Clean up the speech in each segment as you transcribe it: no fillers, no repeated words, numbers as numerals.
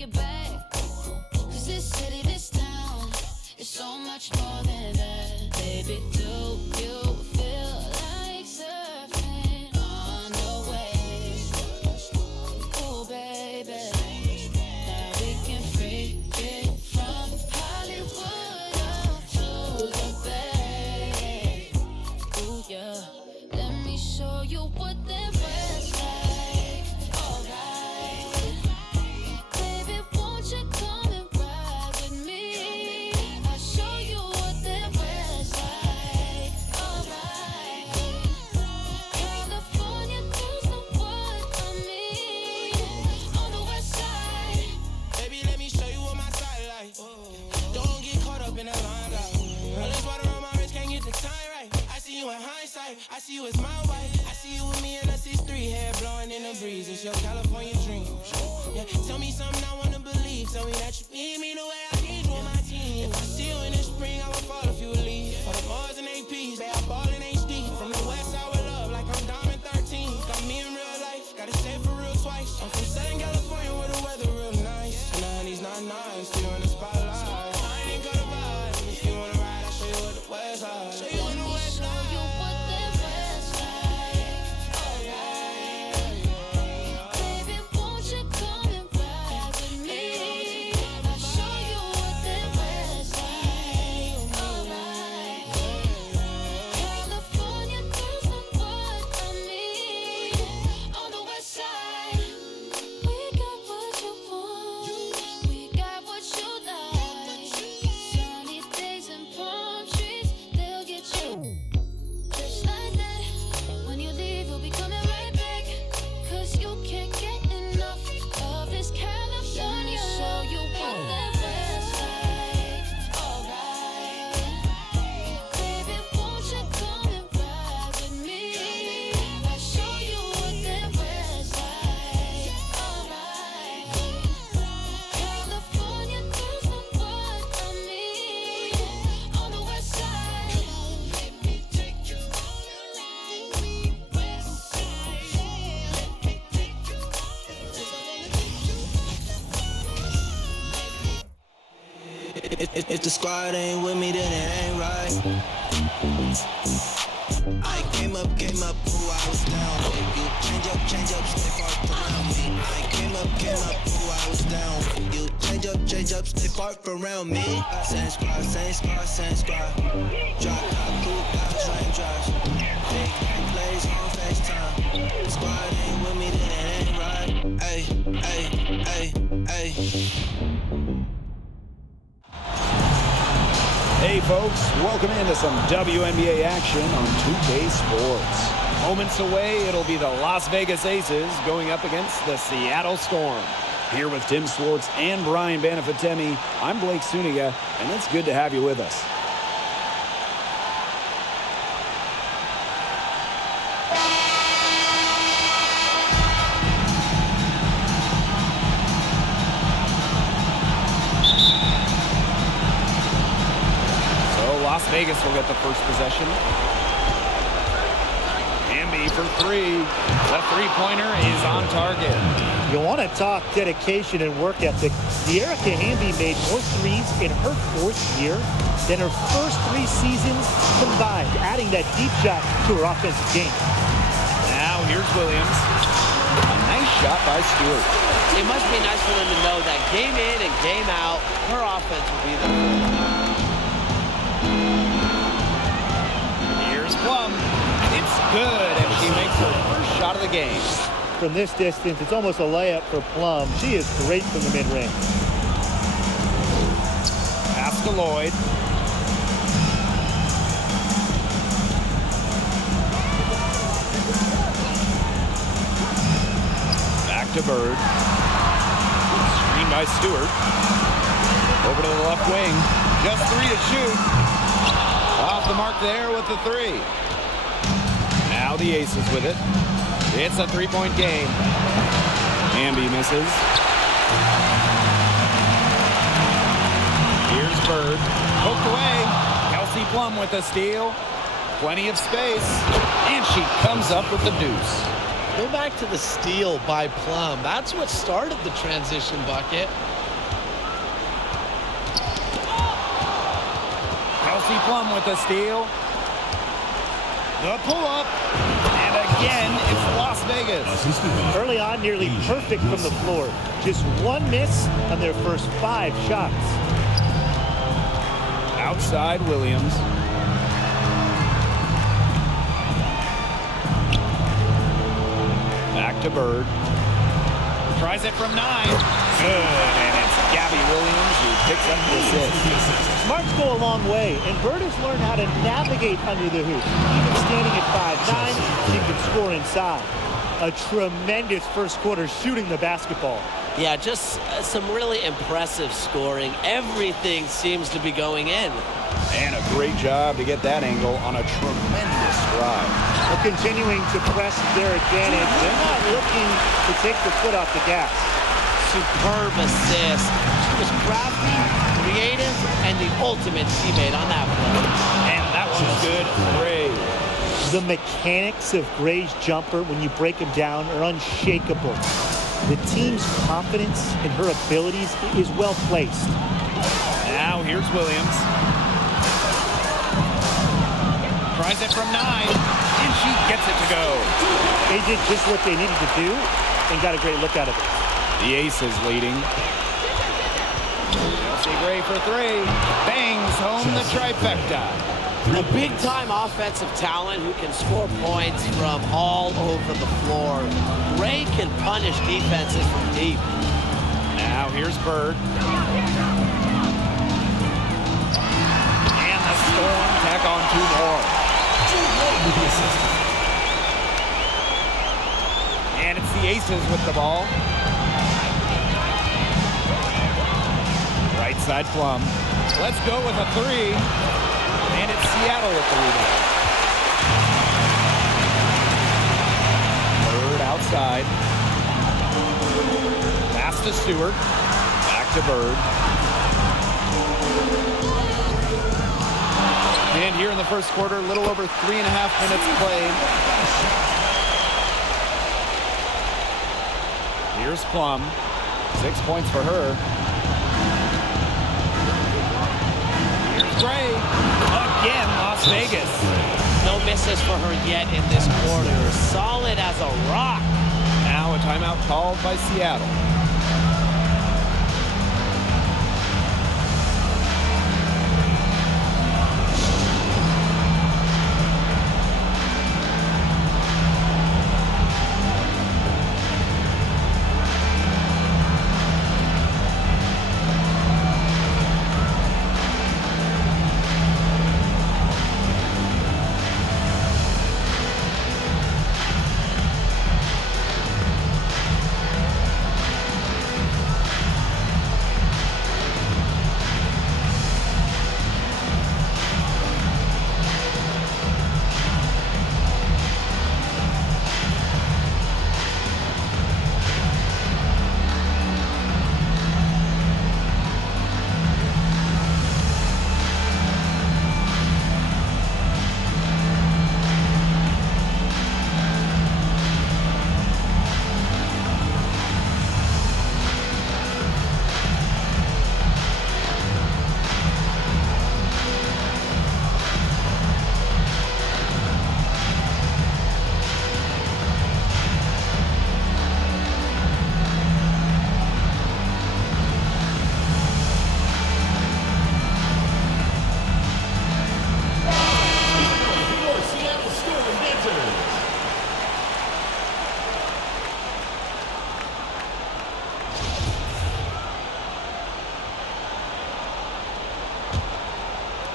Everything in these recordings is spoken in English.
take it back. 'Cause this city, this town is so much more than that. Baby, do you feel like surfing on the waves? Oh, baby, now we can freak it from Hollywood up to the Bay. Oh, yeah, let me show you what that was like. Alright, baby, won't you come and ride with me? I'll show you what that was like. Alright, California girls know what I mean. On the west side, Baby, let me show you what my side like. Don't get caught up in the limelight. All this water on my wrist, can't get the time right. I see you in hindsight, I see you as my wife. I see you with me and us is three, hair blowing in the breeze. It's your California dream. Yeah, tell me something I wanna believe. Tell me that you need me the way I need you on my team. If I see you in the spring, I would fall if you would leave. For the Mars and APs, they are ball in HD. From the west side with love, like I'm Diamond 13. Got me in real life, gotta say it for real twice. I'm from Southern California where the weather real nice. And the honey's not nice, still in the spotlight. I ain't gonna ride, if you wanna ride, I'll show you what the west side. Show you on the west show side. you what that was like. Alright, baby, won't you come and ride with me? I'll show you what that was like. Alright, California girls know what I mean. On the west side, we got what you want, we got what you like. Sunny days and palm trees, they'll get you. Just like that, when you leave, you'll be coming right back. 'Cause you can't get enough of this California. Show you what that was like. Alright, baby, won't you come and ride with me? I'll show you what that was like. Alright, California girls know what I mean. On the west side, let me take you all around the west side. Let me take you all If the squad ain't with me, then it ain't right. I came up, ooh, I was down. You change up, stay far around me. I came up, ooh, I was down. You change up, stay far around me. Same squad. Drop top, cool guys, raindrops. Big plays on FaceTime. The squad ain't with me, then it ain't right. Ay. Hey folks, welcome into some WNBA action on 2K Sports. Moments away, it'll be the Las Vegas Aces going up against the Seattle Storm. Here with Tim Swartz and Brian Banafitemi, I'm Blake Suniga, and it's good to have you with us. Las Vegas will get the first possession. Hamby for three. The three-pointer is on target. You want to talk dedication and work ethic. De'Erica Hamby made more threes in her fourth year than her first 3 seasons combined, adding that deep shot to her offensive game. Now here's Williams. A nice shot by Stewart. It must be nice for them to know that game in and game out, her offense will be there. Here's Plum. It's good, and she makes her first shot of the game. From this distance, it's almost a layup for Plum. She is great from the mid-range. Pass to Lloyd. Back to Bird. Screen by Stewart. Over to the left wing. Just 3 to shoot. Off the mark there with the 3. Now the Aces with it. It's a 3-point game. Hamby misses. Here's Bird. Poked away. Kelsey Plum with a steal. Plenty of space. And she comes up with the deuce. Go back to the steal by Plum. That's what started the transition bucket. Kelsey Plum with the steal. The pull-up. And again, it's Las Vegas. Early on, nearly perfect from the floor. Just one miss on their first 5 shots. Outside Williams. Back to Bird. Tries it from 9. Good, and it's Gabby Williams who picks up the assist. Smarts go a long way, and Bird has learned how to navigate under the hoop. Even standing at 5'9", she can score inside. A tremendous first quarter shooting the basketball. Yeah, just some really impressive scoring. Everything seems to be going in. And a great job to get that angle on a tremendous drive. But continuing to press their advantage. They're not looking to take the foot off the gas. Superb assist. She was crafty, creative, and the ultimate teammate on that play. And that one was good. Gray. The mechanics of Gray's jumper, when you break them down, are unshakable. The team's confidence in her abilities is well placed. Now here's Williams. Tries it from 9, and she gets it to go. They did just what they needed to do and got a great look out of it. The Aces leading. Kelsey Gray for 3. Bangs home the trifecta. A big-time offensive talent who can score points from all over the floor. Gray can punish defenses from deep. Now here's Bird. And the Storm tack on 2 more. And it's the Aces with the ball. Right side Plum. Let's go with a 3. And it's Seattle with the rebound. Bird outside. Pass to Stewart. Back to Bird. And here in the first quarter, a little over 3.5 minutes played. Here's Plum. 6 points for her. Here's Gray. Again, Las Vegas. No misses for her yet in this quarter. Solid as a rock. Now a timeout called by Seattle.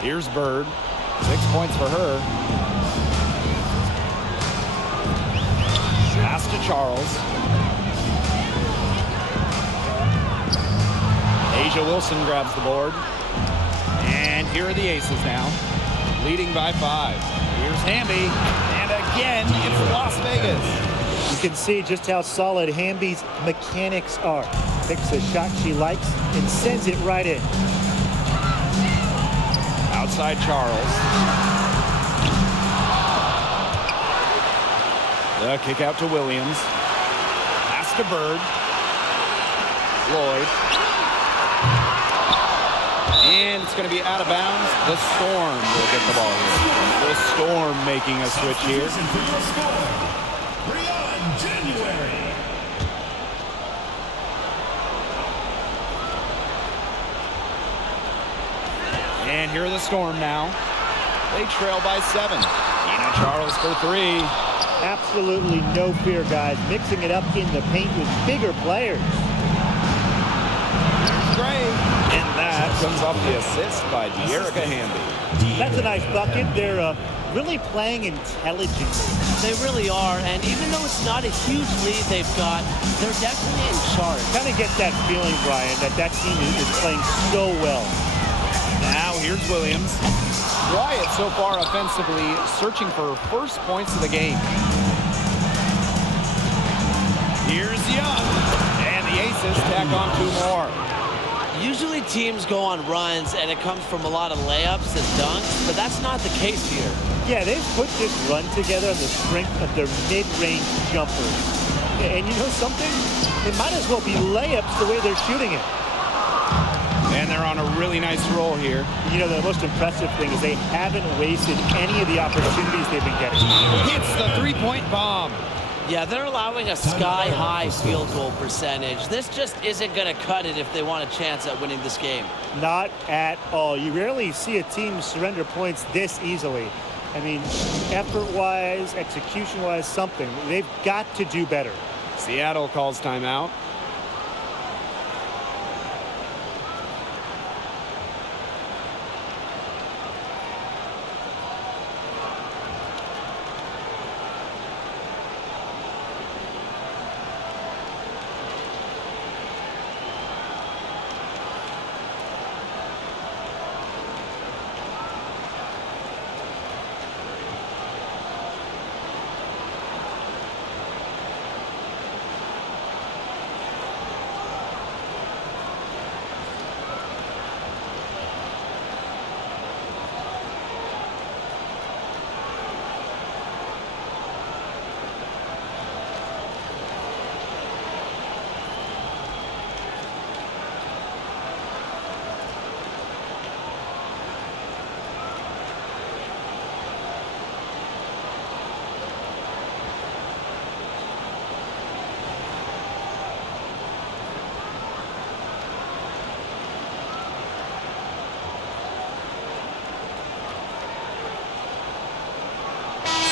Here's Bird. 6 points for her. Pass to Charles. Asia Wilson grabs the board. And here are the Aces now, leading by 5. Here's Hamby. And again, it's Las Vegas. You can see just how solid Hamby's mechanics are. Picks a shot she likes and sends it right in. Outside Charles. The kick out to Williams. Pass to Bird. Lloyd. And it's going to be out of bounds. The Storm will get the ball here. The Storm making a switch here. And here are the Storm now. They trail by 7. Tina Charles for 3. Absolutely no fear, guys. Mixing it up in the paint with bigger players. Great. And that comes off the assist by De'Erica Hamby. That's a nice bucket. They're really playing intelligently. They really are, and even though it's not a huge lead they've got, they're definitely in charge. Kind of get that feeling, Brian, that team is playing so well. Now here's Williams. Quiet so far offensively, searching for first points of the game. Here's Young, and the Aces tack on 2 more. Usually teams go on runs and it comes from a lot of layups and dunks, but that's not the case here. Yeah, they've put this run together on the strength of their mid-range jumpers. And you know something? It might as well be layups the way they're shooting it. And they're on a really nice roll here. You know, the most impressive thing is they haven't wasted any of the opportunities they've been getting. Hits the 3-point bomb. Yeah, they're allowing a sky-high field goal percentage. This just isn't going to cut it if they want a chance at winning this game. Not at all. You rarely see a team surrender points this easily. I mean, effort-wise, execution-wise, something. They've got to do better. Seattle calls timeout.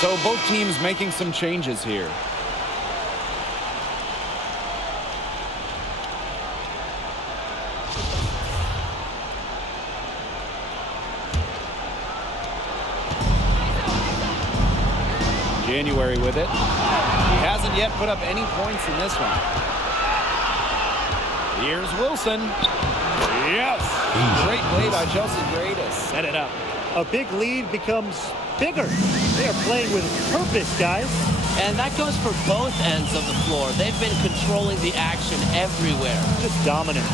So both teams making some changes here. January with it. He hasn't yet put up any points in this one. Here's Wilson. Yes! Great play by Chelsea Gray to set it up. A big lead becomes bigger. They are playing with purpose, guys. And that goes for both ends of the floor. They've been controlling the action everywhere. Just dominant.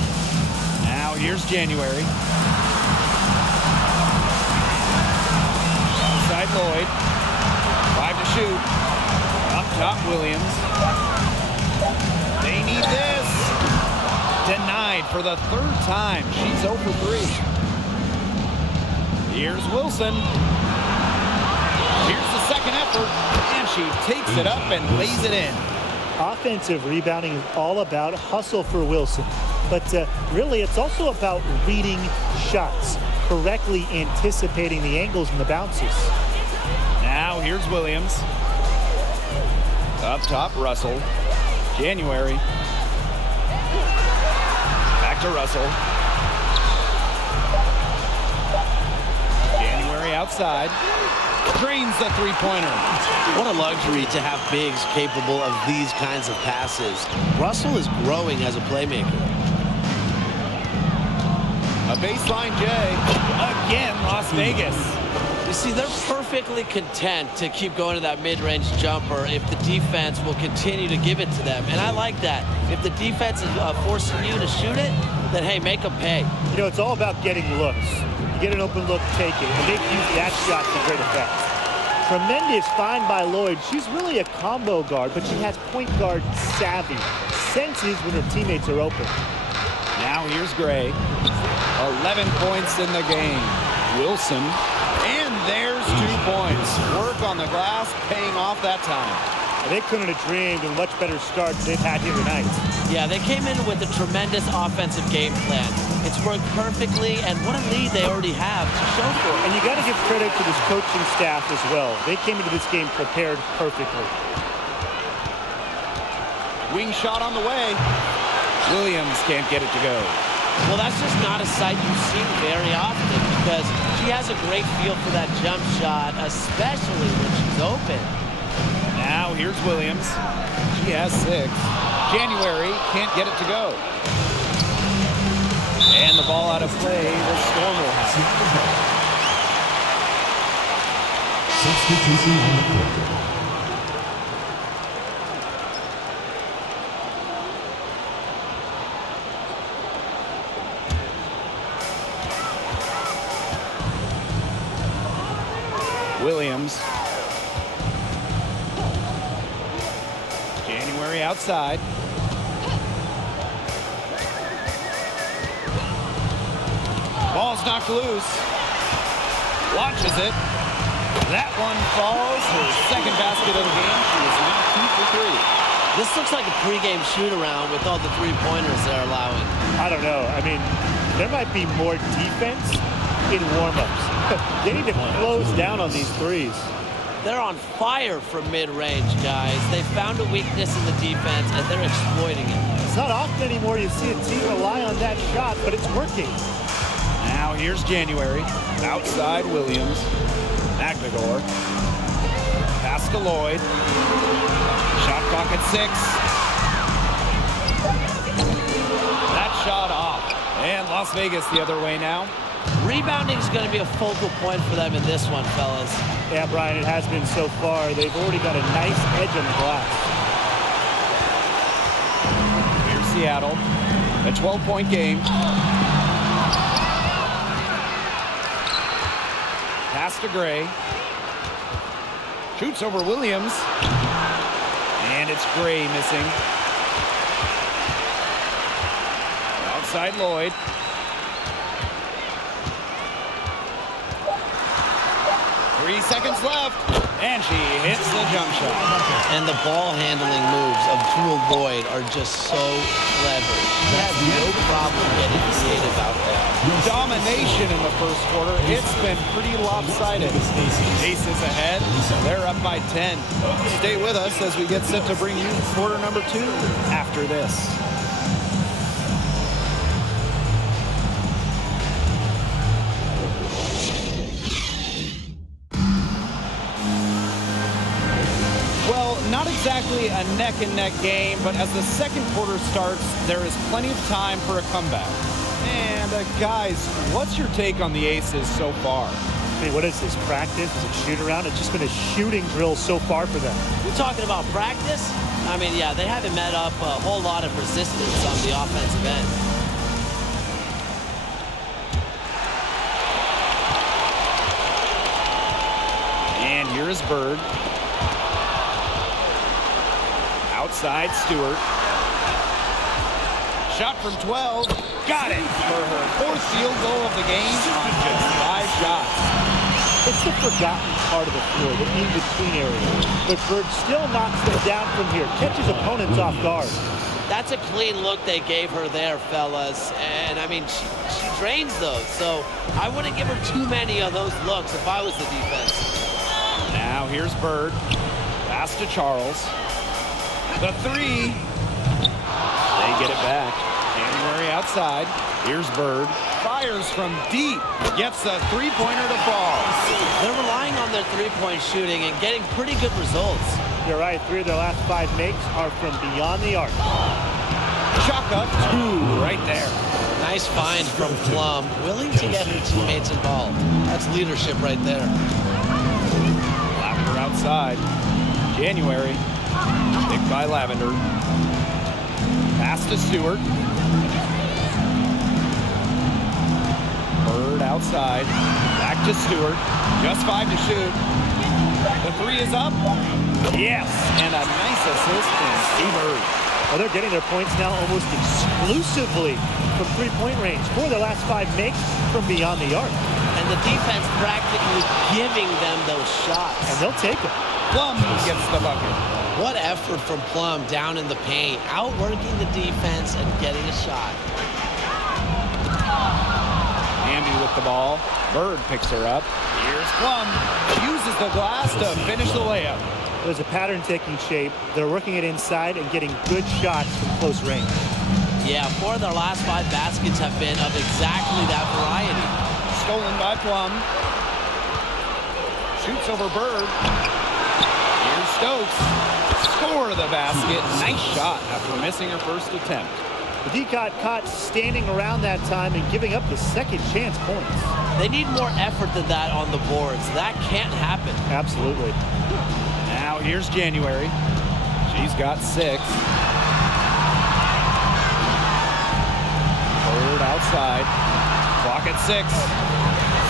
Now here's January. Outside Lloyd. 5 to shoot. Up top Williams. They need this. Denied for the 3rd time. She's 0 for 3. Here's Wilson. Here's the second effort, and she takes it up and lays it in. Offensive rebounding is all about hustle for Wilson. But really, it's also about reading shots, correctly anticipating the angles and the bounces. Now here's Williams. Up top, Russell. January. Back to Russell. January outside. Drains the 3-pointer. What a luxury to have bigs capable of these kinds of passes. Russell is growing as a playmaker. A baseline J. Again, Las Vegas. You see, they're perfectly content to keep going to that mid-range jumper if the defense will continue to give it to them. And I like that. If the defense is forcing you to shoot it, then, hey, make them pay. You know, it's all about getting looks. You get an open look, take it. And they've used that shot to great effect. Tremendous find by Lloyd. She's really a combo guard, but she has point guard savvy. Senses when her teammates are open. Now here's Gray. 11 points in the game. Wilson. And there's 2 points. Work on the glass, paying off that time. They couldn't have dreamed of a much better start than they've had here tonight. Yeah, they came in with a tremendous offensive game plan. It's worked perfectly, and what a lead they already have to show for it. And you got to give credit to this coaching staff as well. They came into this game prepared perfectly. Wing shot on the way. Williams can't get it to go. Well, that's just not a sight you see very often because she has a great feel for that jump shot, especially when she's open. Now here's Williams. She has 6. January can't get it to go. And the ball out of play. The Storm will have it. Substitution on the court. Williams. January outside. Ball's knocked loose. Watches it. That one falls. Her second basket of the game. She is now 2 for 3. This looks like a pregame shoot-around with all the three-pointers they're allowing. I don't know. I mean, there might be more defense in warm-ups. They need to close down on these threes. They're on fire from mid-range, guys. They found a weakness in the defense, and they're exploiting it. It's not often anymore you see a team rely on that shot, but it's working. Now here's January. Outside Williams. McNagor. Pass to Lloyd. Shot clock at 6. That shot off. And Las Vegas the other way now. Rebounding is going to be a focal point for them in this one, fellas. Yeah, Brian, it has been so far. They've already got a nice edge on the glass. Here's Seattle. A 12-point game. Pass to Gray. Shoots over Williams. And it's Gray missing. Outside Lloyd. Three seconds left, and she hits the jump shot. And the ball handling moves of Jewel Lloyd are just so clever. She has no problem getting creative out there. Domination in the first quarter. It's been pretty lopsided. Aces ahead. They're up by 10. Stay with us as we get set to bring you quarter number 2 after this. Not exactly a neck-and-neck game, but as the second quarter starts, there is plenty of time for a comeback. And guys, what's your take on the Aces so far? Hey, what is this, practice? Is it shoot-around? It's just been a shooting drill so far for them. You're talking about practice? I mean, yeah, they haven't met up a whole lot of resistance on the offensive end. And here is Bird. Outside Stewart. Shot from 12. Got it for her 4th field goal of the game on just 5 shots. It's the forgotten part of the floor, the in-between area. But Bird still knocks them down from here, catches opponents off guard. That's a clean look they gave her there, fellas. And, I mean, she drains those. So I wouldn't give her too many of those looks if I was the defense. Now here's Bird. Pass to Charles. The 3. They get it back. January outside. Here's Bird. Fires from deep. Gets a three-pointer to fall. They're relying on their three-point shooting and getting pretty good results. You're right. 3 of their last 5 makes are from beyond the arc. Chalk up 2 right there. Nice find from Plum. Willing to get her teammates involved. That's leadership right there. Lavender outside. January. Picked by Lavender. Pass to Stewart. Bird outside. Back to Stewart. Just 5 to shoot. The three is up. Yes, and a nice assist from Steve Bird. Well, they're getting their points now almost exclusively from three-point range. 4 of their last 5 makes from beyond the arc. And the defense practically giving them those shots. And they'll take them. Plum gets the bucket. What effort from Plum down in the paint, outworking the defense and getting a shot. Hamby with the ball. Bird picks her up. Here's Plum. Uses the glass to finish the layup. There's a pattern taking shape. They're working it inside and getting good shots from close range. Yeah, 4 of their last 5 baskets have been of exactly that variety. Stolen by Plum. Shoots over Bird. Here's Stokes. Score the basket. Nice shot after missing her first attempt. The D got caught standing around that time and giving up the second chance points. They need more effort than that on the boards. That can't happen. Absolutely. Now here's January. She's got 6. Bird outside. Clock at 6.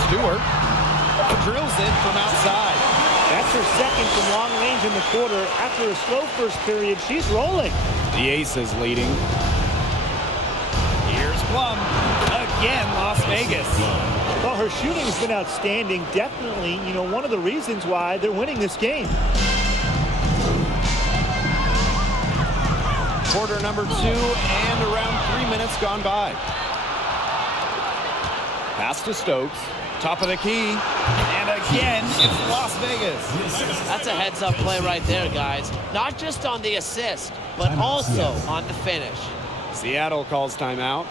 Stewart drills it from outside. That's her second from long range in the quarter. After a slow first period, she's rolling. The Aces leading. Here's Plum. Again, Las Vegas. Well, her shooting has been outstanding. Definitely, one of the reasons why they're winning this game. Quarter number 2 and around 3 minutes gone by. Pass to Stokes. Top of the key. And again, it's Las Vegas. That's a heads-up play right there, guys. Not just on the assist, but also on the finish. Seattle calls timeout.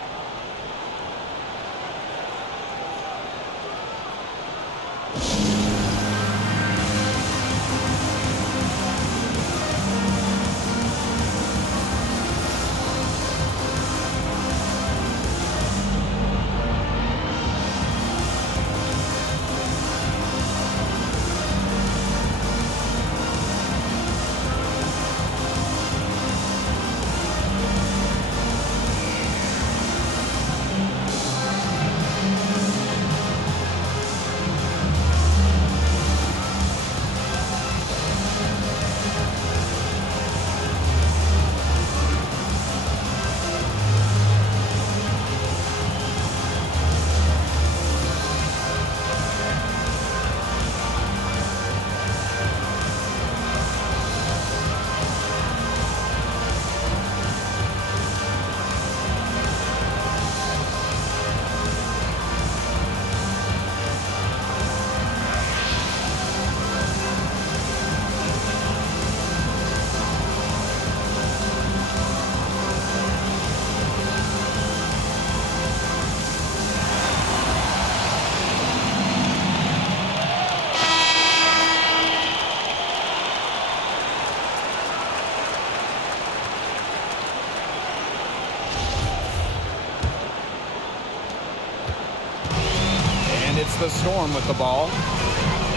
The Storm with the ball,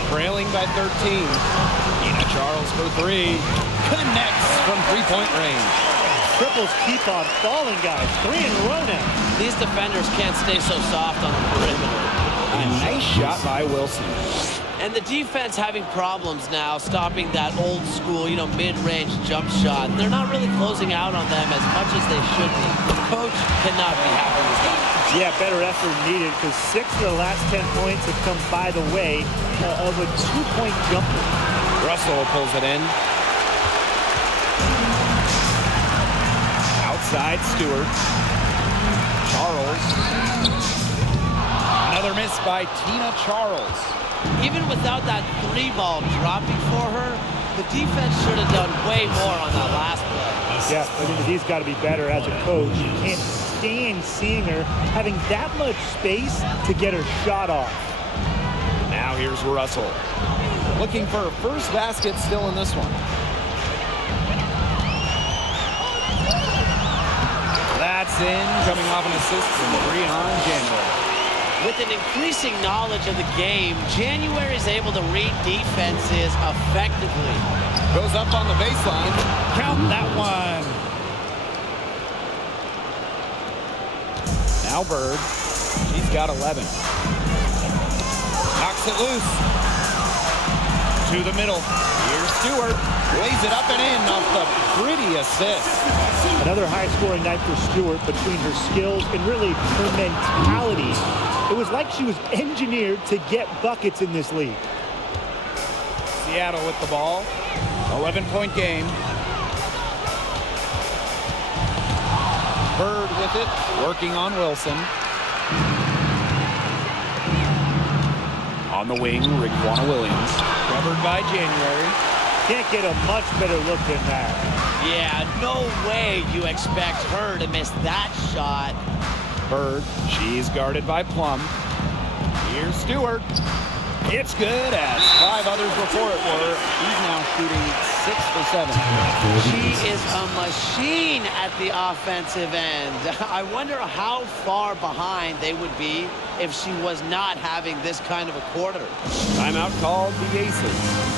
trailing by 13. Tina Charles for 3, connects from three-point range. Triples keep on falling, guys. 3 in a row now. These defenders can't stay so soft on the perimeter. A nice shot by Wilson. And the defense having problems now stopping that old school, mid-range jump shot. They're not really closing out on them as much as they should be. The coach cannot be happy with that. Yeah, better effort needed because 6 of the last 10 points have come by the way of a 2-point jumper. Russell pulls it in. Outside Stewart. Charles. Another miss by Tina Charles. Even without that 3 ball dropping for her, the defense should have done way more on that last play. Yeah, I mean, he's got to be better as a coach. You can't stand seeing her having that much space to get her shot off. Now here's Russell. Looking for her first basket still in this one. That's in, coming off an assist from Breon January. With an increasing knowledge of the game, January is able to read defenses effectively. Goes up on the baseline. Count that one. Now Bird. She's got 11. Knocks it loose. To the middle. Here's Stewart. Lays it up and in off the pretty assist. Another high-scoring night for Stewart. Between her skills and really her mentality, it was like she was engineered to get buckets in this league. Seattle with the ball. 11-point game. Bird with it, working on Wilson. On the wing, Raquana Williams. Covered by January. Can't get a much better look than that. Yeah, no way you expect her to miss that shot. Bird, she's guarded by Plum. Here's Stewart. It's good, as 5 others before it were. He's now shooting 6 for 7. She is a machine at the offensive end. I wonder how far behind they would be if she was not having this kind of a quarter. Timeout called the Aces.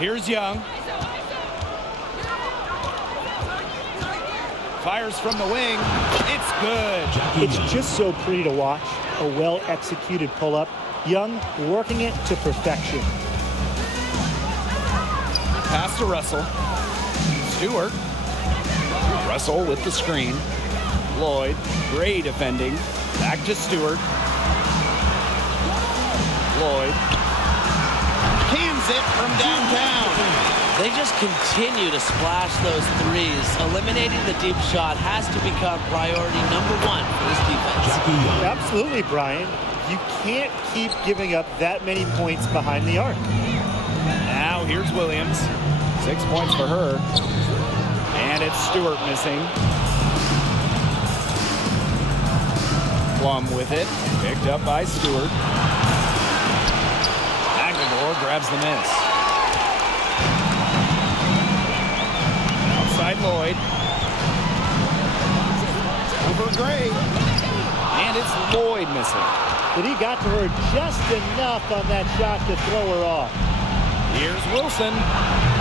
Here's Young. Fires from the wing. It's good. It's just so pretty to watch. A well-executed pull-up. Young working it to perfection. Pass to Russell. Stewart. Russell with the screen. Lloyd, great defending. Back to Stewart. Lloyd. Cans it from downtown. They just continue to splash those threes. Eliminating the deep shot has to become priority number 1 for this defense. Absolutely, Brian. You can't keep giving up that many points behind the arc. Now here's Williams. 6 points for her. And it's Stewart missing. Plum with it. Picked up by Stewart. Aguilar grabs the miss. Outside Lloyd. Over Gray. And it's Lloyd missing. But he got to her just enough on that shot to throw her off. Here's Wilson.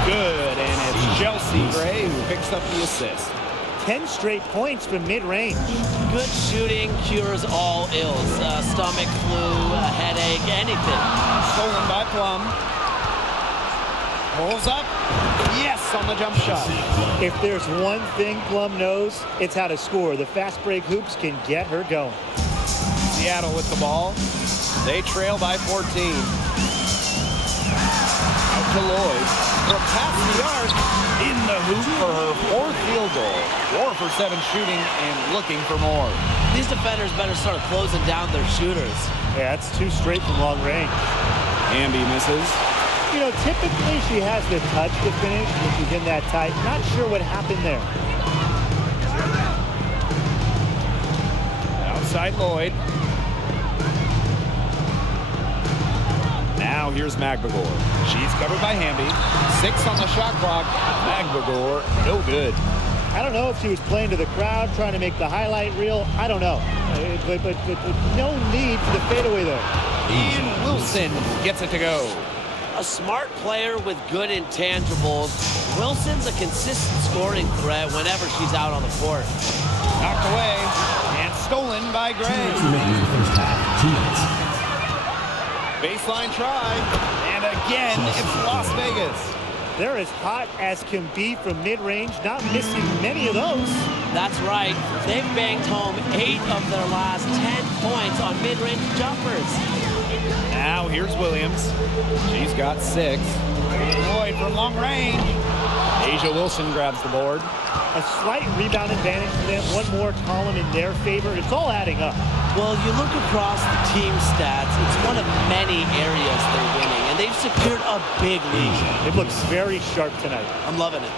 Good, and it's Kelsey Gray who picks up the assist. 10 straight points from mid-range. Good shooting cures all ills. Stomach flu, a headache, anything. Stolen by Plum. Pulls up. Yes, on the jump shot. If there's one thing Plum knows, it's how to score. The fast break hoops can get her going. Seattle with the ball. They trail by 14. Out to Lloyd. From past the arc, in the hoop for her 4th field goal. 4 for 7 shooting and looking for more. These defenders better start closing down their shooters. Yeah, that's 2 straight from long range. Amby misses. You know, typically she has the touch to finish when she's in that tight. Not sure what happened there. Outside Lloyd. Now here's Magbagor. She's covered by Hamby. 6 on the shot clock. Magbagor, no good. I don't know if she was playing to the crowd, trying to make the highlight reel. I don't know. But no need for the fadeaway there. Ian Wilson gets it to go. A smart player with good intangibles. Wilson's a consistent scoring threat whenever she's out on the court. Knocked away and stolen by Gray. 2 minutes remaining in the first half. 2 minutes. Baseline try, and again, it's Las Vegas. They're as hot as can be from mid-range, not missing many of those. That's right. They've banged home 8 of their last 10 points on mid-range jumpers. Now here's Williams. She's got 6. Lloyd from long range. Asia Wilson grabs the board. A slight rebound advantage for them. One more column in their favor. It's all adding up. Well, you look across the team stats, it's one of many areas they're winning, and they've secured a big lead. It looks very sharp tonight. I'm loving it.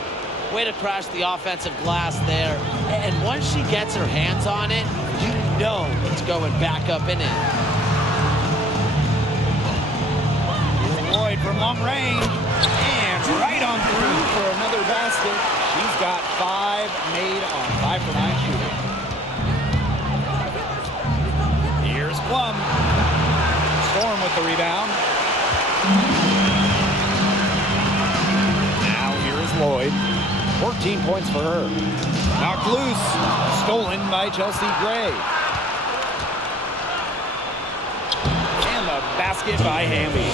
Way to crash the offensive glass there. And once she gets her hands on it, you know it's going back up and in. Lloyd from long range, and right on through for another basket. She's got 5 made on 5 for 9 shooting. Here's Plum. Storm with the rebound. Now here is Lloyd. 14 points for her. Knocked loose. Stolen by Chelsea Gray. And the basket by Hamby.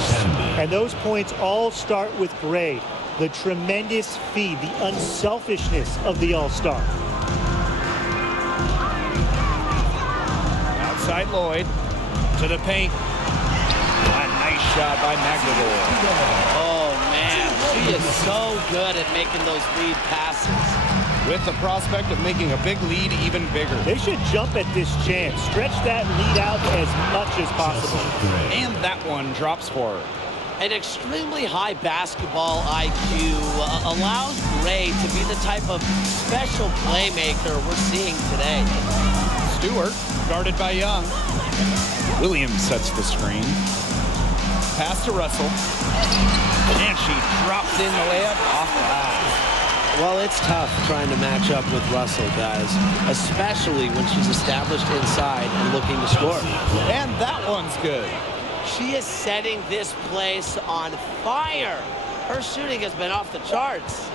And those points all start with Gray. The tremendous feed, the unselfishness of the All-Star. Outside Lloyd to the paint. A nice shot by McNamara. Oh, man. She is so good at making those lead passes. With the prospect of making a big lead even bigger. They should jump at this chance. Stretch that lead out as much as possible. And that one drops for her. An extremely high basketball IQ allows Gray to be the type of special playmaker we're seeing today. Stewart, guarded by Young. Williams sets the screen. Pass to Russell. And she drops in the layup off glass. Well, it's tough trying to match up with Russell, guys, especially when she's established inside and looking to score. And that one's good. She is setting this place on fire. Her shooting has been off the charts.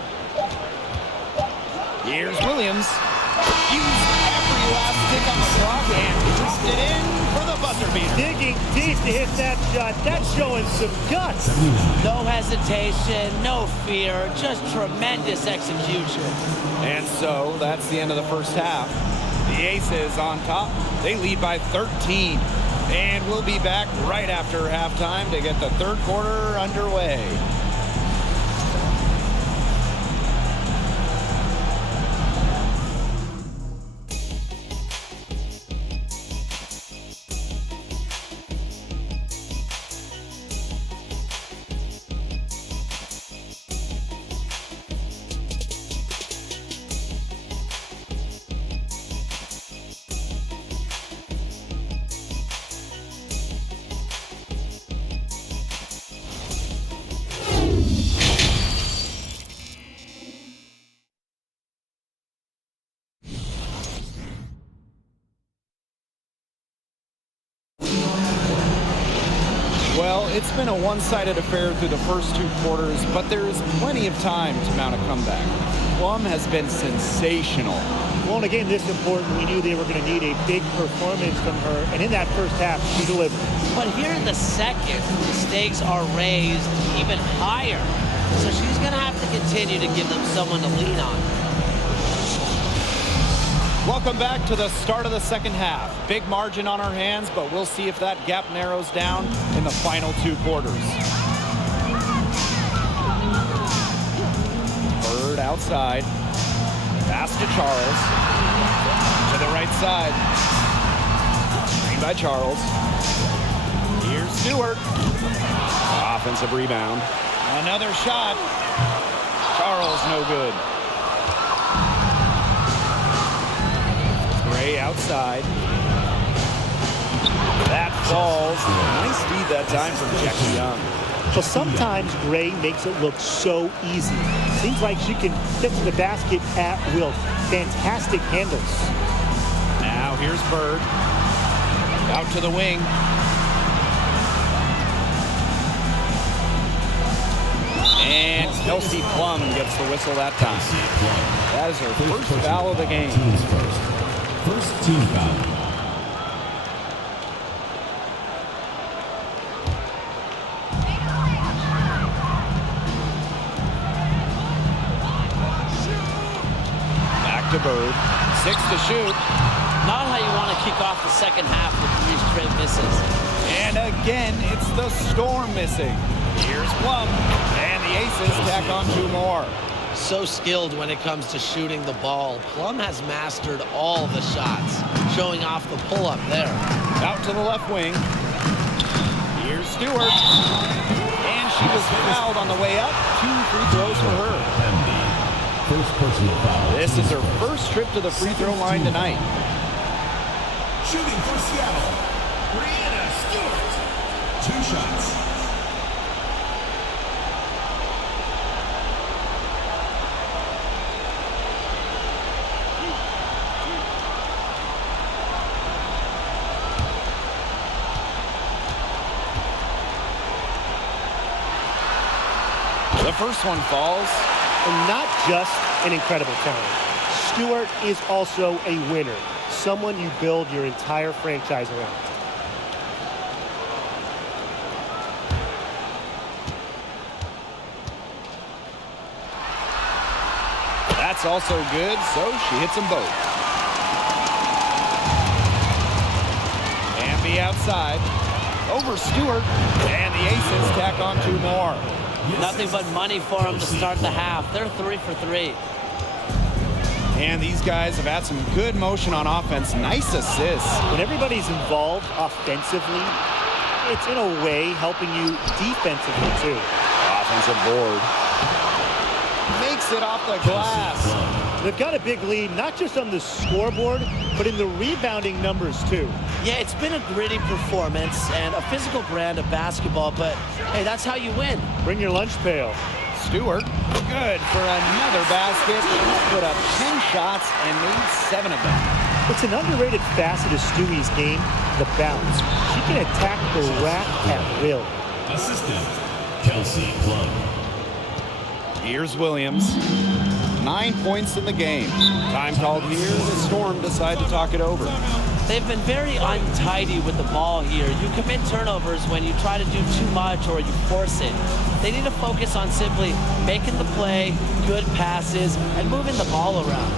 Here's Williams. Used every last tick on the clock and dropped it in for the buzzer beater. Digging deep to hit that shot. That's showing some guts. No hesitation, no fear, just tremendous execution. And so that's the end of the first half. The Aces on top. They lead by 13. And we'll be back right after halftime to get the third quarter underway. Well, it's been a one-sided affair through the first 2 quarters, but there is plenty of time to mount a comeback. Plum has been sensational. Well, in a game this important, we knew they were going to need a big performance from her, and in that first half, she delivered. But here in the second, the stakes are raised even higher. So she's going to have to continue to give them someone to lean on. Welcome back to the start of the second half. Big margin on our hands, but we'll see if that gap narrows down in the final 2 quarters. Bird outside. Pass to Charles. To the right side. Screen by Charles. Here's Stewart. Offensive rebound. Another shot. Charles no good. Gray outside. That falls. Nice feed that time from Jackie Young. Well, sometimes Gray makes it look so easy. Seems like she can get to the basket at will. Fantastic handles. Now here's Bird. Out to the wing. Kelsey Plum gets the whistle that time. That is her first foul of the game. Team's first. First team foul. Back to Bird. 6 to shoot. Not how you want to kick off the second half with 3 straight misses. And again, it's the Storm missing. Here's Plum. And the Aces tack on 2 more. So skilled when it comes to shooting the ball. Plum has mastered all the shots, showing off the pull-up there. Out to the left wing. Here's Stewart. And she was fouled on the way up. 2 free throws for her. First personal foul. This is her first trip to the free throw line tonight. Shooting for Seattle, Brianna Stewart. 2 shots. The first one falls. And not just an incredible talent. Stewart is also a winner. Someone you build your entire franchise around. That's also good, so she hits them both. And the outside. Over Stewart. And the Aces tack on 2 more. Nothing but money for them to start the half. They're 3 for 3. And these guys have had some good motion on offense. Nice assists. When everybody's involved offensively, it's in a way helping you defensively too. Offensive board. Makes it off the glass. They've got a big lead, not just on the scoreboard, but in the rebounding numbers too. Yeah, it's been a gritty performance and a physical brand of basketball, but hey, that's how you win. Bring your lunch pail. Stewart, good for another basket. She put up 10 shots and made 7 of them. It's an underrated facet of Stewie's game, the bounce. She can attack the rack at will. Assistant, Kelsey Plum. Here's Williams. 9 points in the game. Time called here. The Storm decide to talk it over. They've been very untidy with the ball here. You commit turnovers when you try to do too much or you force it. They need to focus on simply making the play, good passes, and moving the ball around.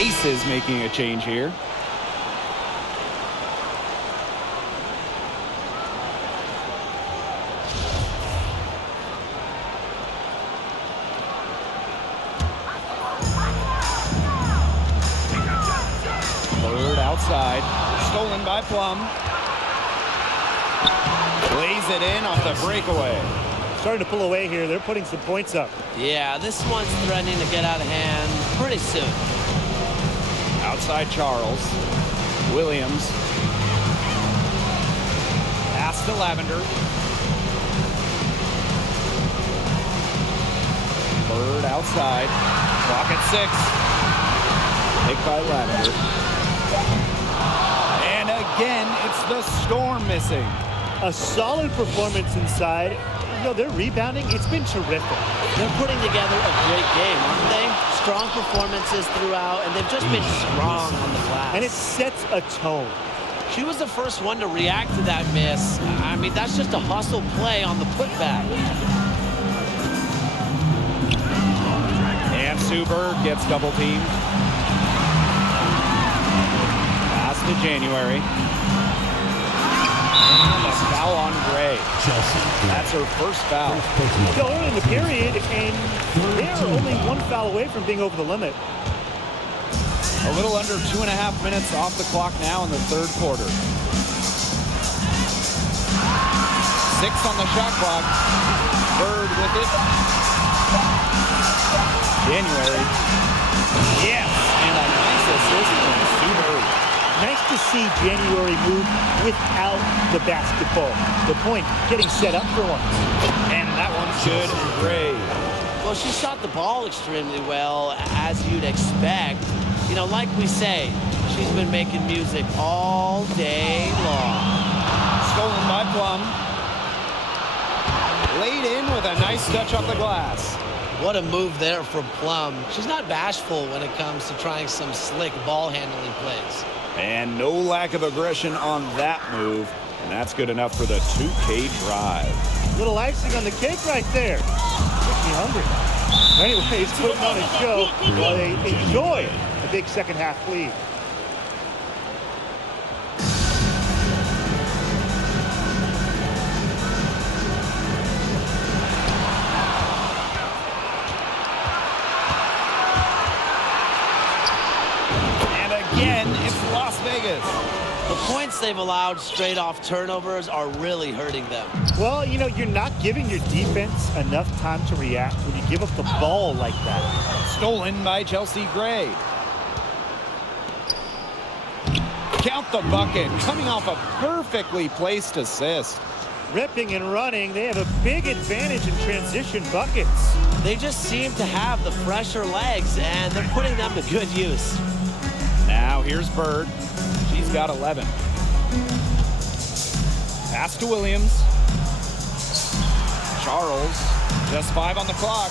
Aces making a change here. Bird outside. Stolen by Plum. Lays it in off the breakaway. Starting to pull away here. They're putting some points up. Yeah, this one's threatening to get out of hand pretty soon. Outside Charles. Williams. Pass to Lavender. Bird outside. Clock at 6. Take by Lavender. And again, it's the Storm missing. A solid performance inside. No, their rebounding, it's been terrific. They're putting together a great game, aren't they? Strong performances throughout, and they've just been strong on the glass. And it sets a tone. She was the first one to react to that miss. I mean, that's just a hustle play on the putback. And Sue Bird gets double teamed. Pass to January. And a foul on Gray. That's her first foul. Still early in the period, and they're only one foul away from being over the limit. A little under 2.5 minutes off the clock now in the third quarter. 6 on the shot clock. Bird with it. January. Yes, and a nice assist from Sue Bird. Nice to see January move without the basketball. The point, getting set up for one. And that one's good and Gray. Well, she shot the ball extremely well, as you'd expect. You know, like we say, she's been making music all day long. Stolen by Plum. Laid in with a nice touch off the glass. What a move there from Plum. She's not bashful when it comes to trying some slick ball handling plays. And no lack of aggression on that move. And that's good enough for the 2K drive. Little icing on the cake right there. Makes me hungry. Anyways, putting on a show while they enjoy a big second half lead. And again, it's Las Vegas. The points they've allowed straight off turnovers are really hurting them. Well, you know, you're not giving your defense enough time to react when you give up the ball like that. Stolen by Chelsea Gray. Count the bucket, coming off a perfectly placed assist. Ripping and running, they have a big advantage in transition buckets. They just seem to have the fresher legs, and they're putting them to good use. Now here's Bird. She's got 11. Pass to Williams. Charles, just 5 on the clock.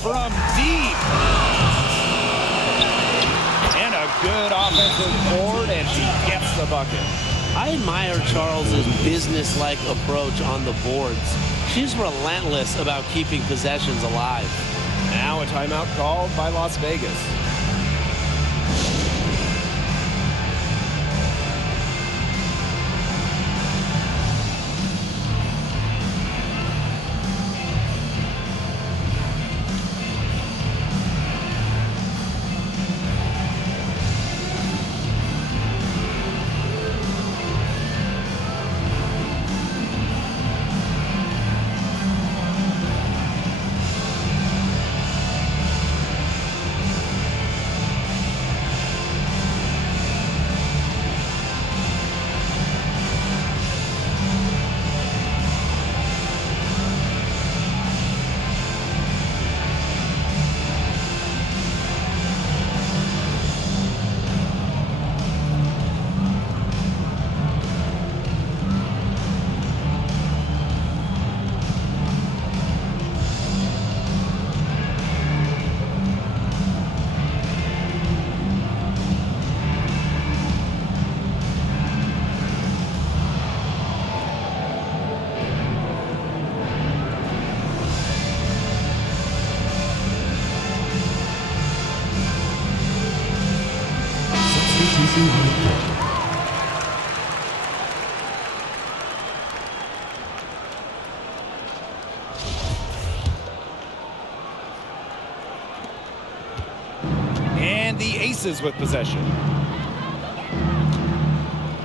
From deep. And a good offensive board, and she gets the bucket. I admire Charles's business-like approach on the boards. She's relentless about keeping possessions alive. Now a timeout called by Las Vegas. And the Aces with possession.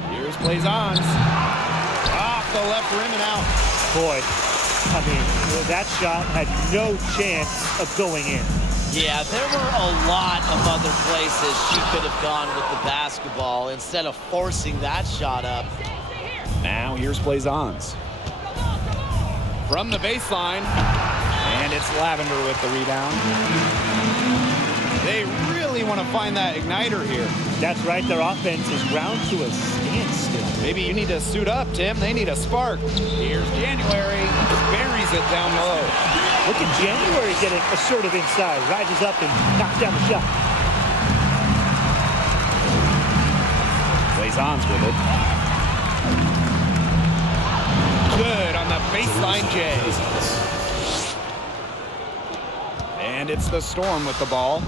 Here's Plaisance. Off the left rim and out. Boy, I mean, that shot had no chance of going in. Yeah, there were a lot of other places she could have gone with the basketball instead of forcing that shot up. Now here's Plaisance. From the baseline. And it's Lavender with the rebound. They really want to find that igniter here. That's right, their offense is ground to a standstill. Maybe you need to suit up, Tim. They need a spark. Here's January. Buries it down low. Look at January getting assertive inside. Rises up and knocks down the shot. Blazon's with it. Good on the baseline J. And it's the Storm with the ball.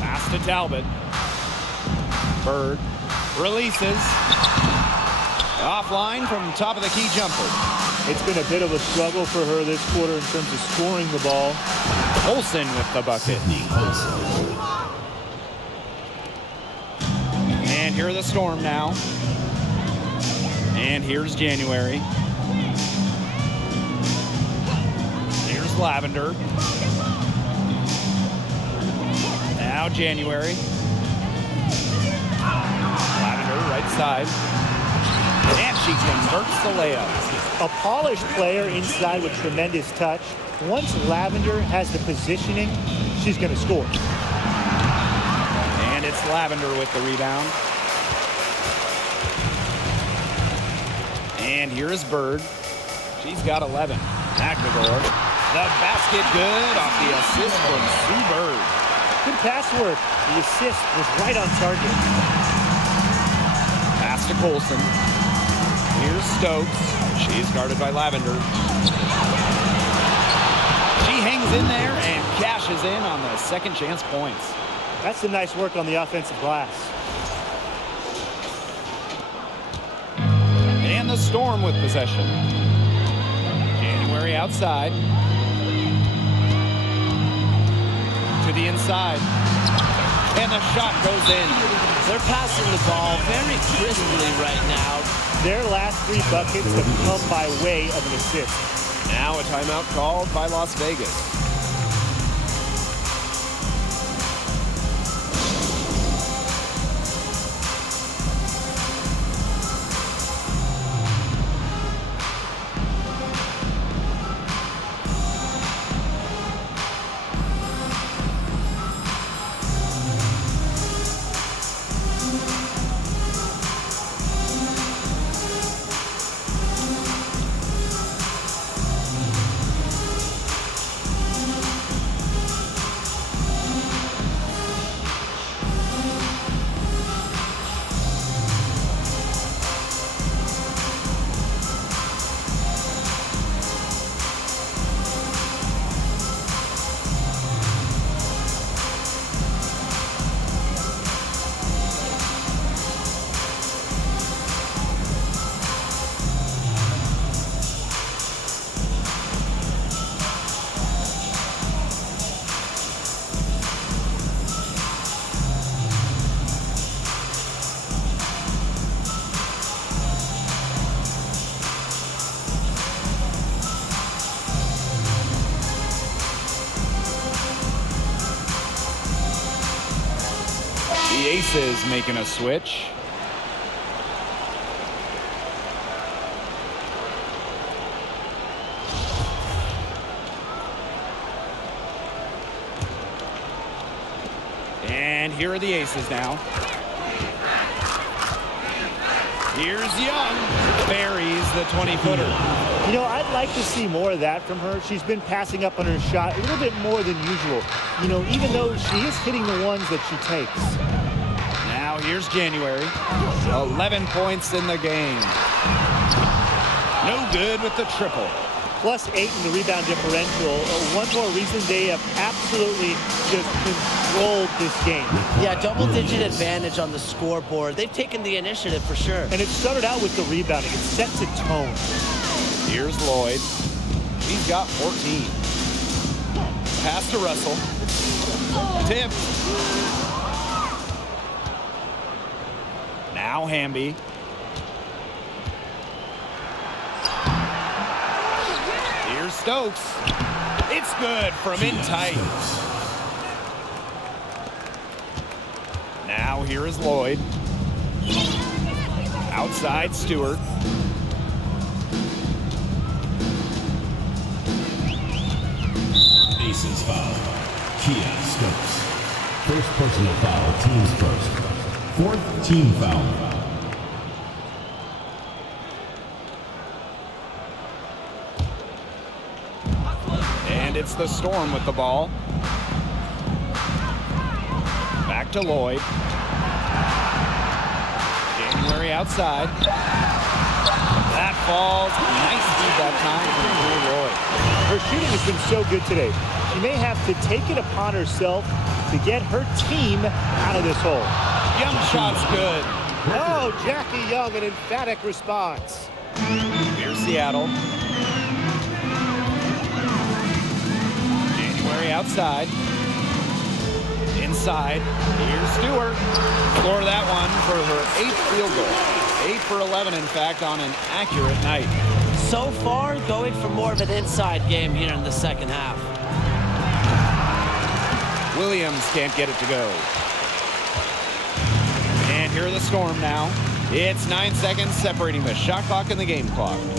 Pass to Talbot. Bird releases. Offline from top of the key jumper. It's been a bit of a struggle for her this quarter in terms of scoring the ball. Olsen with the bucket. And here are the Storm now. And here's January. Here's Lavender. Now January. Lavender right side. And she converts the layup. A polished player inside with tremendous touch. Once Lavender has the positioning, she's going to score. And it's Lavender with the rebound. And here is Bird. She's got 11. McNamara. The basket good off the assist from Sue Bird. Good pass work. The assist was right on target. Pass to Colson. Here's Stokes. She's guarded by Lavender. She hangs in there and cashes in on the second chance points. That's some nice work on the offensive glass. And the Storm with possession. January outside. To the inside. And the shot goes in. They're passing the ball very crisply right now. Their last 3 buckets have come by way of an assist. Now a timeout called by Las Vegas. The Aces making a switch. And here are the Aces now. Here's Young. Buries the 20-footer. You know, I'd like to see more of that from her. She's been passing up on her shot a little bit more than usual. You know, even though she is hitting the ones that she takes. Now here's January. 11 points in the game. No good with the triple. +8 in the rebound differential. One more reason they have absolutely just controlled this game. Yeah, double-digit advantage on the scoreboard. They've taken the initiative for sure. And it started out with the rebounding. It sets a tone. Here's Lloyd. He's got 14. Pass to Russell. Tip. Now Hamby. Here's Stokes. It's good from in tight. Now here is Lloyd. Outside Stewart. Aces foul. Kia Stokes. First personal foul, team's first. Fourth team foul. It's the Storm with the ball. Back to Lloyd. January outside. That falls. Nice feed that time from Julie Lloyd. Her shooting has been so good today. She may have to take it upon herself to get her team out of this hole. Young shot's good. Oh, Jackie Young, an emphatic response. Here's Seattle. January outside. Inside. Here's Stewart. Score that one for her 8th field goal. 8 for 11, in fact, on an accurate night. So far, going for more of an inside game here in the second half. Williams can't get it to go. And here are the Storm now. It's 9 seconds separating the shot clock and the game clock. Lloyd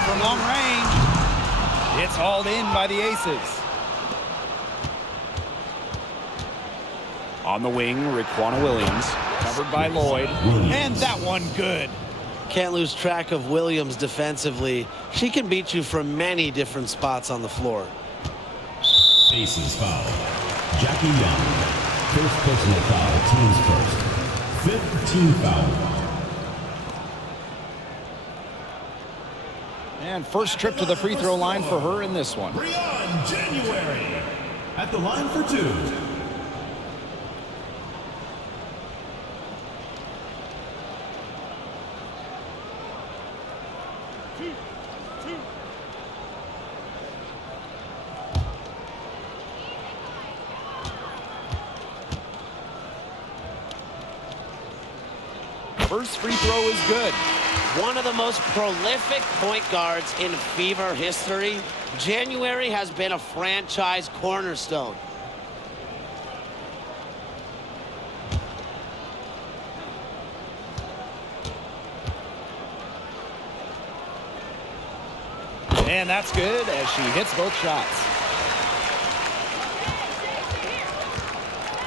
from long range. It's hauled in by the Aces. On the wing, Raquana Williams. Covered by Lloyd. And that one good. Can't lose track of Williams defensively. She can beat you from many different spots on the floor. Aces foul. Jackie Young. First personal foul. Team's first. 5th team foul. And first trip to the free throw line for her in this one. Breon January at the line for 2. First free throw is good. One of the most prolific point guards in Fever history. January has been a franchise cornerstone. And that's good as she hits both shots.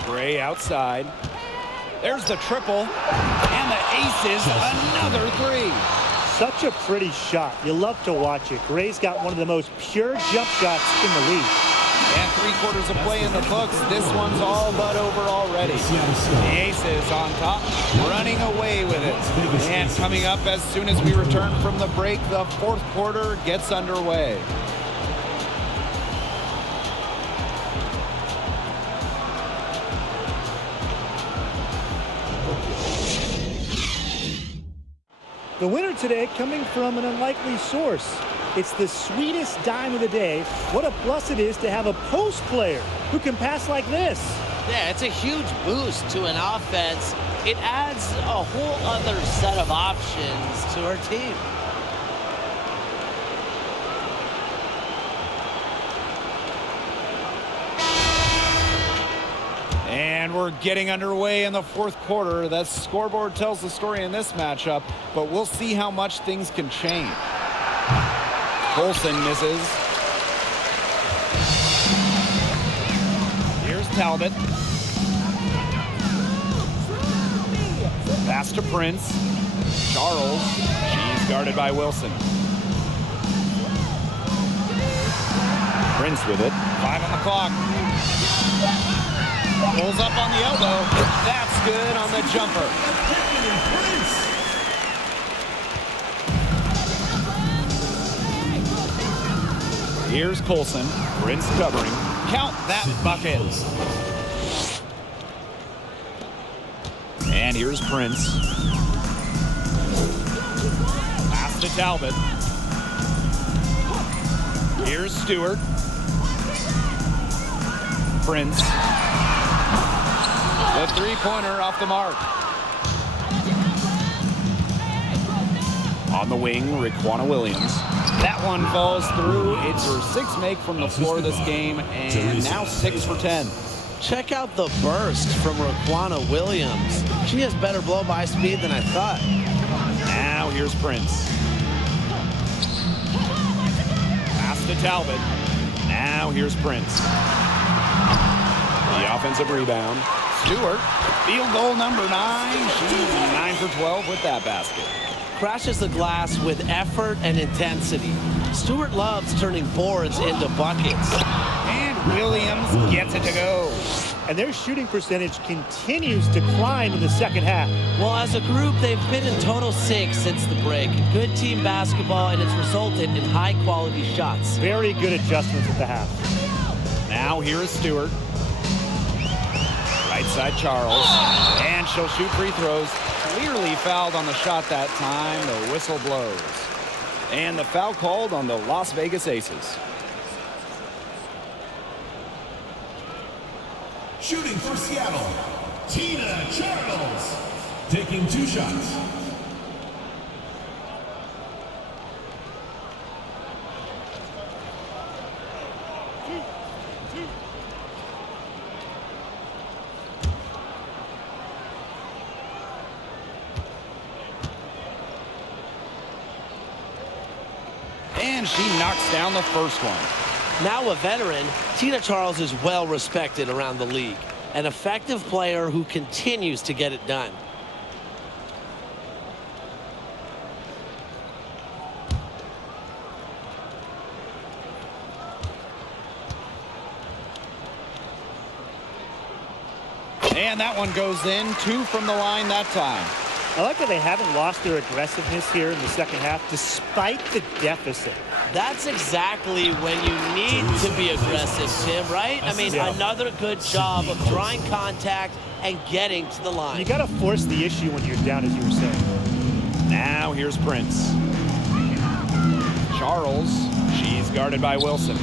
Gray outside. There's the triple. And the Aces, another 3. Such a pretty shot. You love to watch it. Gray's got one of the most pure jump shots in the league. And 3/4 of play in the books. This one's all but over already. The Aces on top, running away with it. And coming up as soon as we return from the break, the 4th quarter gets underway. The winner today coming from an unlikely source. It's the sweetest dime of the day. What a plus it is to have a post player who can pass like this. Yeah, it's a huge boost to an offense. It adds a whole other set of options to her team. And we're getting underway in the 4th quarter. That scoreboard tells the story in this matchup, but we'll see how much things can change. Colson misses. Here's Talbot. Pass to Prince. Charles. She's guarded by Wilson. Prince with it. 5 on the clock. Pulls up on the elbow. That's good on the jumper. Here's Colson. Prince covering. Count that bucket. And here's Prince. Pass to Talbot. Here's Stewart. Prince. The 3-pointer off the mark. On the wing, Raquana Williams. That one falls through. It's her 6th make from the floor this game, and now 6 for 10. Check out the burst from Raquana Williams. She has better blow-by speed than I thought. Now here's Prince. Pass to Talbot. Now here's Prince. The offensive rebound. Stewart, field goal number 9. She's 9 for 12 with that basket. crashes the glass with effort and intensity. Stewart loves turning boards into buckets. And Williams gets it to go. And their shooting percentage continues to climb in the second half. Well, as a group, they've been in total 6 since the break. Good team basketball, and it's resulted in high-quality shots. Very good adjustments at the half. Now here is Stewart. Right side Charles. And she'll shoot free throws. Clearly fouled on the shot that time. The whistle blows. And the foul called on the Las Vegas Aces. Shooting for Seattle, Tina Charles. Taking 2 shots. And she knocks down the first one. Now a veteran, Tina Charles is well respected around the league. An effective player who continues to get it done. And that one goes in. 2 from the line that time. I like that they haven't lost their aggressiveness here in the second half, despite the deficit. That's exactly when you need to be aggressive, Tim, right? I mean, another good job of drawing contact and getting to the line. You got to force the issue when you're down, as you were saying. Now here's Prince. Charles, she's guarded by Wilson.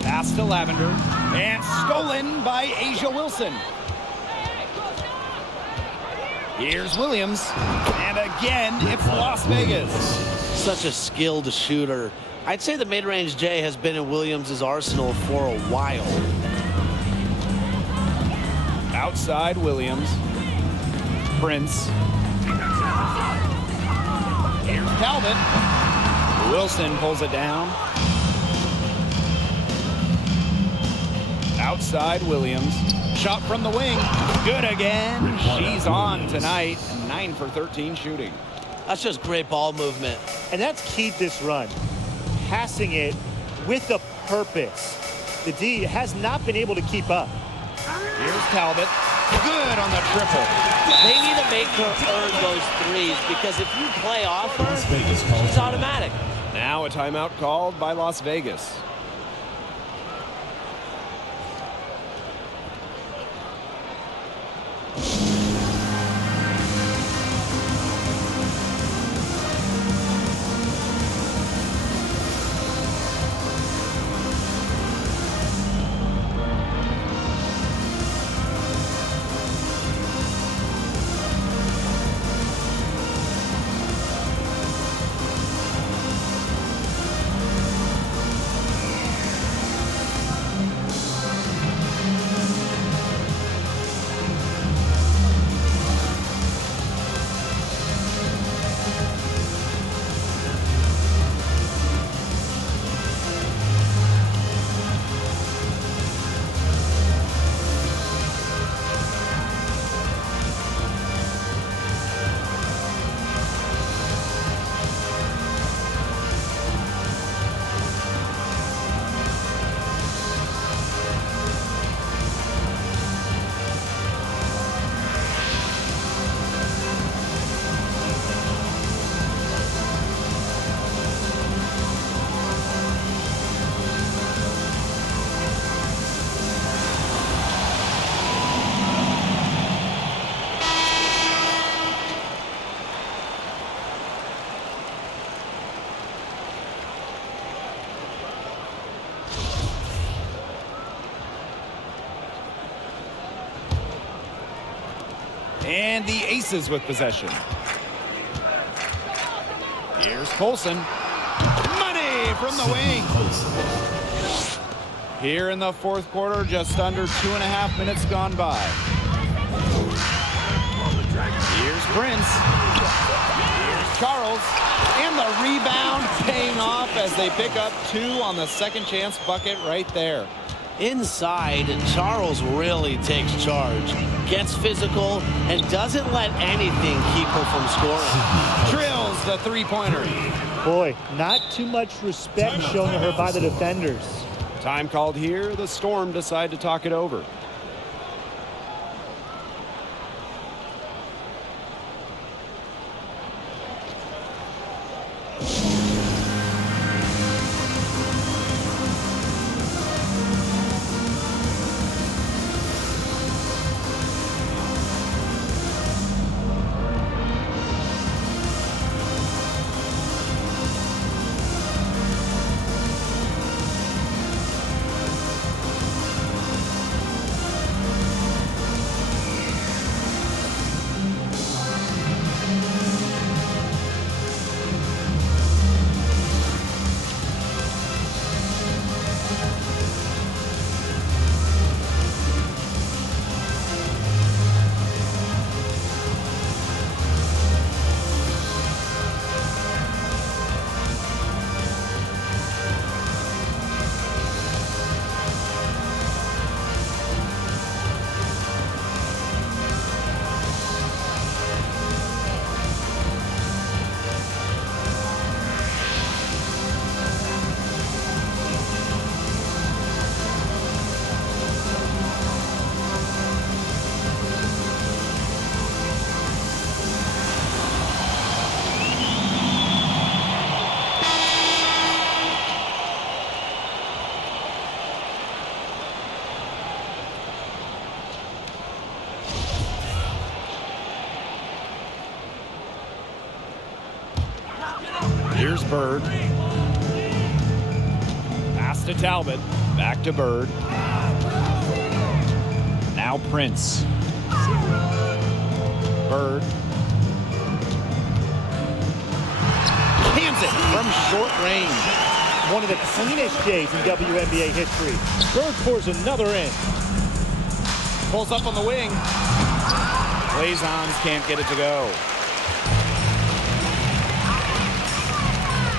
Pass to Lavender, and stolen by Asia Wilson. Here's Williams, and again, it's Las Vegas. Such a skilled shooter. I'd say the mid-range J has been in Williams' arsenal for a while. Outside Williams. Prince. Here's Talbot. Wilson pulls it down. Outside Williams. Shot from the wing. Good again. She's on tonight. 9 for 13 shooting. That's just great ball movement. And that's keyed this run. Passing it with a purpose. The D has not been able to keep up. Here's Talbot. Good on the triple. They need to make her earn those threes, because if you play off her, it's automatic. Now a timeout called by Las Vegas. And the Aces with possession. Here's Colson. Money from the wing. Here in the fourth quarter, just under 2.5 minutes gone by. Here's Prince. Here's Charles. And the rebound paying off as they pick up 2 on the second chance bucket right there. Inside, Charles really takes charge, gets physical, and doesn't let anything keep her from scoring. Drills Here's the three-pointer. Boy, not too much respect shown to her by the defenders. Time called here. The Storm decide to talk it over. Here's Bird. Pass to Talbot. Back to Bird. Now Prince. Bird. Cans it from short range. One of the cleanest days in WNBA history. Bird pours another in. Pulls up on the wing. Blazons can't get it to go.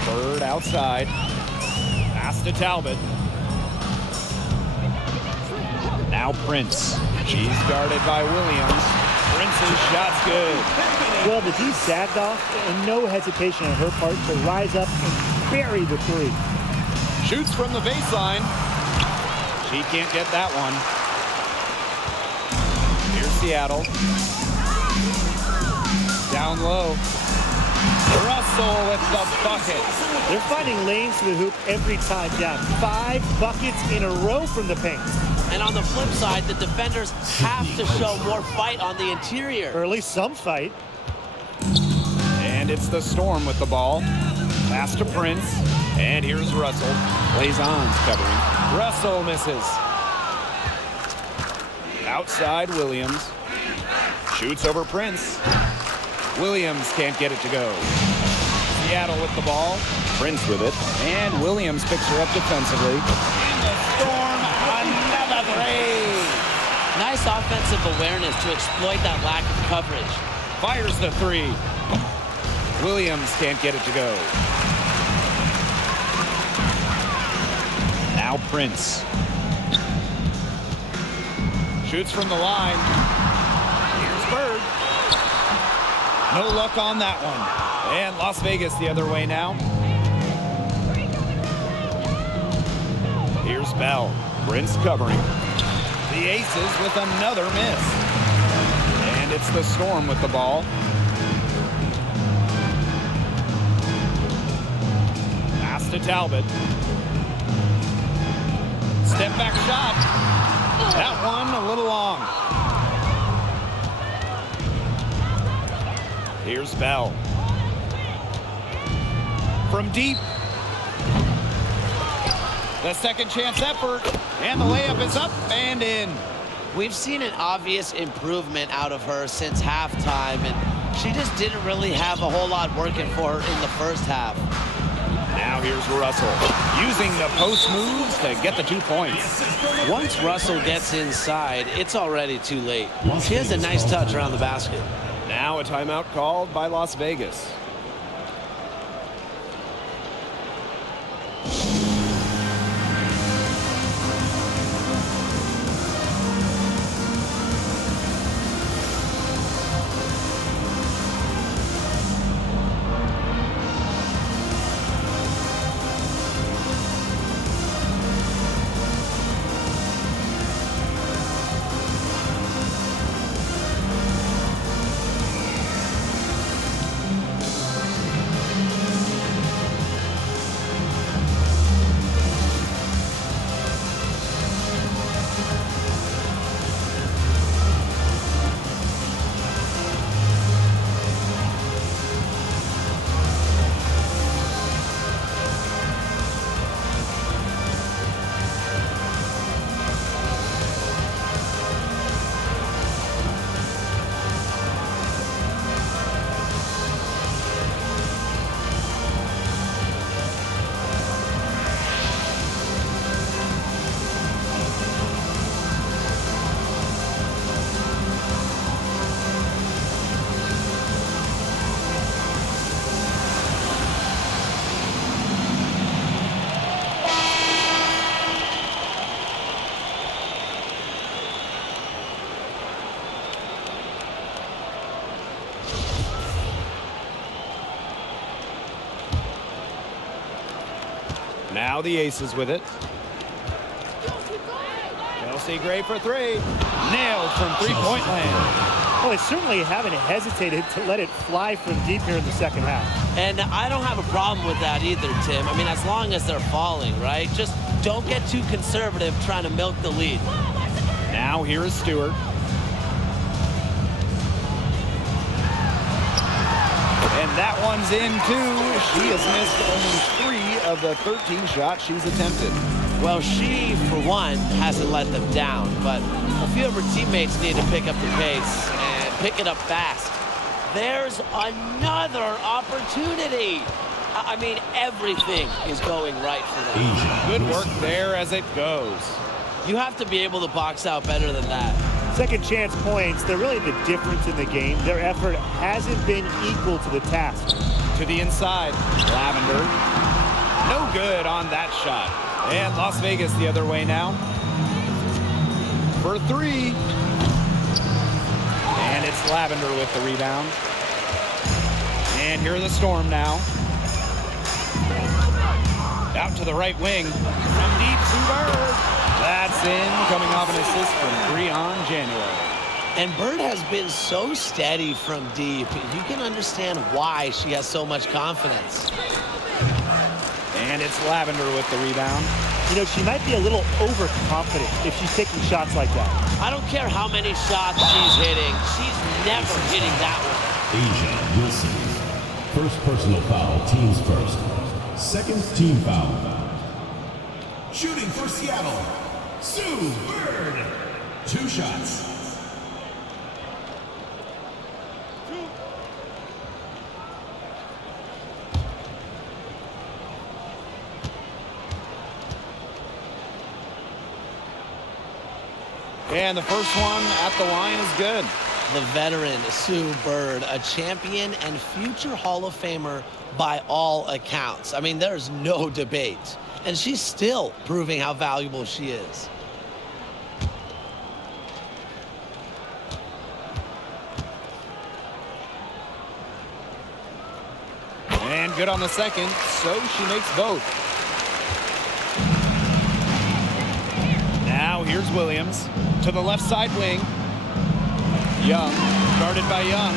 Bird outside. Pass to Talbot. Now Prince. She's guarded by Williams. Prince's shot's good. Well, the D sagged off, and no hesitation on her part to rise up and bury the three. Shoots from the baseline. She can't get that one. Here's Seattle. Down low. Russell with the bucket. They're finding lanes to the hoop every time down. 5 buckets in a row from the paint. And on the flip side, the defenders have to show more fight on the interior. Or at least some fight. And it's the Storm with the ball. Pass to Prince. And here's Russell. Blazons covering. Russell misses. Outside Williams. Shoots over Prince. Williams can't get it to go. Seattle with the ball. Prince with it. And Williams picks her up defensively. And the Storm, another three. Nice offensive awareness to exploit that lack of coverage. Fires the three. Williams can't get it to go. Now Prince. Shoots from the line. Here's Bird. No luck on that one. And Las Vegas the other way now. Here's Bell. Prince covering. The Aces with another miss. And it's the Storm with the ball. Pass to Talbot. Step back shot. That one a little long. Here's Bell. From deep. The second chance effort. And the layup is up and in. We've seen an obvious improvement out of her since halftime, and she just didn't really have a whole lot working for her in the first half. Now here's Russell. Using the post moves to get the 2 points. Once Russell gets inside, it's already too late. She has a nice touch around the basket. Now a timeout called by Las Vegas. Now the Aces with it. Kelsey Gray for three. Nailed from three-point land. Well, they certainly haven't hesitated to let it fly from deep here in the second half. And I don't have a problem with that either, Tim. I mean, as long as they're falling, right? Just don't get too conservative trying to milk the lead. Now here is Stewart. And that one's in too. She has missed only 3 of the 13 shots she's attempted. Well, she, for one, hasn't let them down, but a few of her teammates need to pick up the pace and pick it up fast. There's another opportunity. I mean, everything is going right for them. Good work there as it goes. You have to be able to box out better than that. Second chance points, they're really the difference in the game. Their effort hasn't been equal to the task. To the inside, Lavender. No good on that shot. And Las Vegas the other way now. For 3. And it's Lavender with the rebound. And here are the Storm now. Out to the right wing. From deep to Bird. That's in, coming off an assist from 3 on January. And Bird has been so steady from deep. You can understand why she has so much confidence. And it's Lavender with the rebound. You know, she might be a little overconfident if she's taking shots like that. I don't care how many shots she's hitting. She's never hitting that one. Asia Wilson. First personal foul, teams first. Second team foul. Shooting for Seattle, Sue Bird. 2 shots. And the first one at the line is good. The veteran, Sue Bird, a champion and future Hall of Famer by all accounts. I mean, there's no debate. And she's still proving how valuable she is. And good on the second, so she makes both. Now here's Williams to the left side wing. Young, guarded by Young.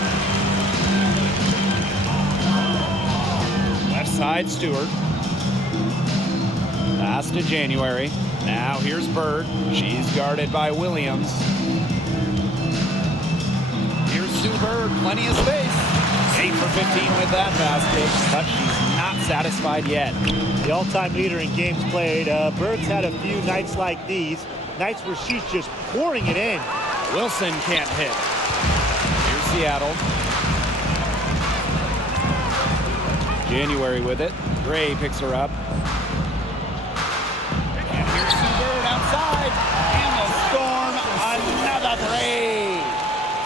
Left side, Stewart. Pass to January. Now here's Bird. She's guarded by Williams. Here's Sue Bird, plenty of space. 8 for 15 with that basket, but she's not satisfied yet. The all-time leader in games played. Bird's had a few nights like these, nights where she's just pouring it in. Wilson can't hit. Here's Seattle. January with it. Gray picks her up. And here's Sue Bird outside. And the Storm, another three.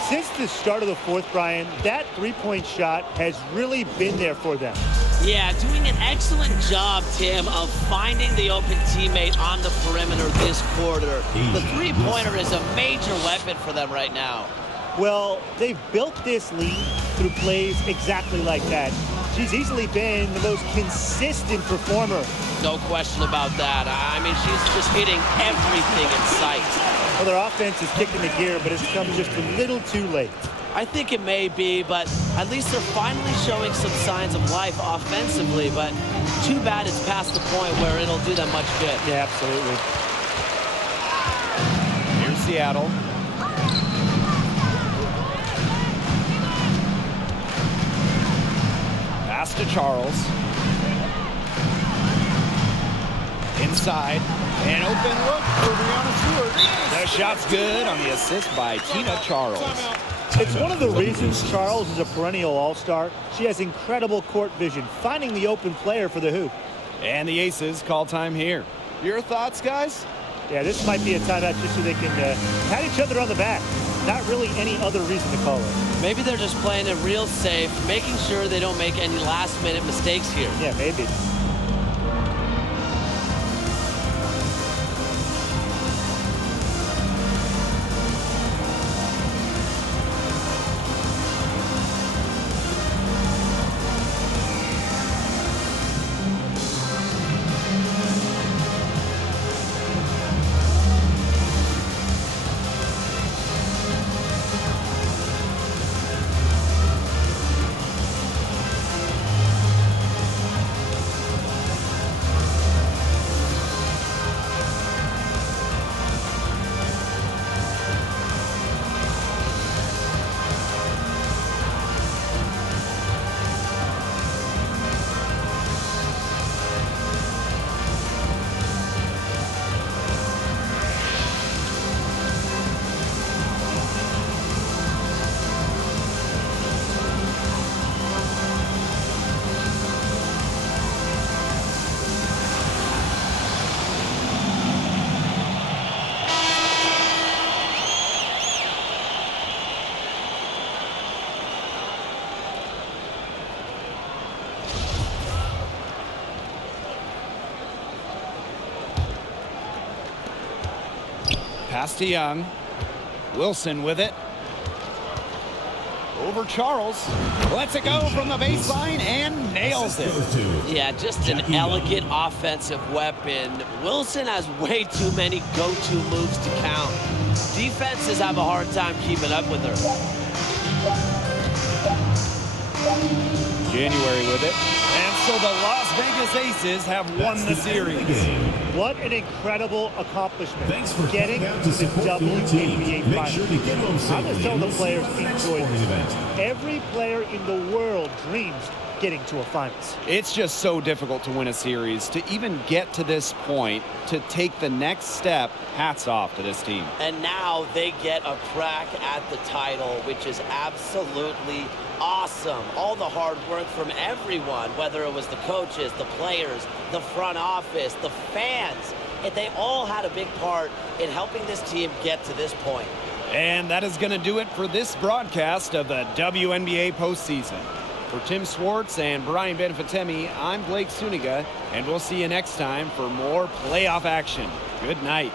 Since the start of the fourth, Brian, that three-point shot has really been there for them. Yeah, doing an excellent job, Tim, of finding the open teammate on the perimeter this quarter. The three-pointer is a major weapon for them right now. Well, they've built this lead through plays exactly like that. She's easily been the most consistent performer. No question about that. I mean, she's just hitting everything in sight. Well, their offense is kicking the gear, but it's come just a little too late. I think it may be, but at least they're finally showing some signs of life offensively, but too bad it's past the point where it'll do them much good. Yeah, absolutely. Here's Seattle. Pass to Charles. Inside. An open look for Brianna Stewart. The shot's good on the assist by Tina Charles. It's one of the reasons Charles is a perennial all-star. She has incredible court vision, finding the open player for the hoop. And the Aces call time here. Your thoughts, guys? Yeah, this might be a timeout just so they can pat each other on the back. Not really any other reason to call it. Maybe they're just playing it real safe, making sure they don't make any last-minute mistakes here. Yeah, maybe. Pass to Young. Wilson with it. Over Charles. Lets it go from the baseline and nails it. Yeah, just an elegant offensive weapon. Wilson has way too many go-to moves to count. Defenses have a hard time keeping up with her. January with it. And so the Las Vegas Aces have won the series. What an incredible accomplishment. Thanks for getting coming out to to the support your team. WNBA Make Finals. sure to get home I'm safely. going to tell the and players we'll see you next enjoy sporting this. event. Every player in the world dreams getting to a finals. It's just so difficult to win a series. To even get to this point, to take the next step, hats off to this team. And now they get a crack at the title, which is absolutely awesome. All the hard work from everyone, whether it was the coaches, the players, the front office, the fans, they all had a big part in helping this team get to this point. And that is going to do it for this broadcast of the WNBA postseason. For Tim Swartz and Brian Benefitemi, I'm Blake Suniga, and we'll see you next time for more playoff action. Good night.